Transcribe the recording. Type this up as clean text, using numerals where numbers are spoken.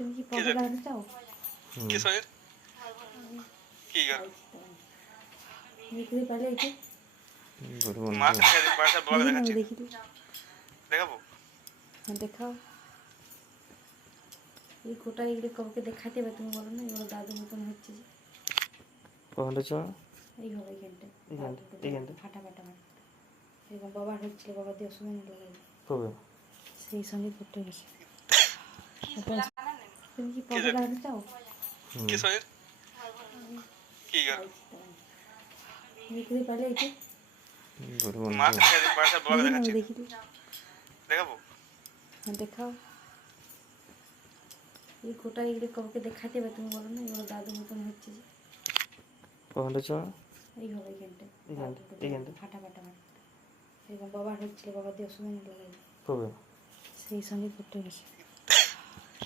তুমি কি পটল আনতে চাও? কি শরীর কি গেল দেখতে পারলে এটা মা থেকে বাসা ব্লগ দেখাচ্ছি দেখি দেখাবো দেখাও। এই গোটা এগুলো কাউকে দেখাতে হবে, তুমি বলো না এগুলো দাদু মতন হচ্ছে যে কোনটা চ এইভাবে এখানটা এইখানটা ফাটা ফাটা ফাটা এরকম বাবার হচ্ছিল, বাবা দিয়ে সময় লাগাই কবে সেই সঙ্গে করতে গেছে। তুমি কি পটল আনতে চাও? কি শরীর কি গেল দেখতে পারলে এটা মা থেকে বাসা ব্লগ দেখাচ্ছি দেখি দেখাবো দেখাও। এই গোটা এগুলো কাউকে দেখাতে হবে, তুমি বলো না এগুলো দাদু মতন হচ্ছে যে কোনটা চ এইভাবে এখানটা এইখানটা ফাটা ফাটা ফাটা এরকম বাবার হচ্ছিল, বাবা দিয়ে সময় লাগাই কবে সেই সঙ্গে করতে গেছে।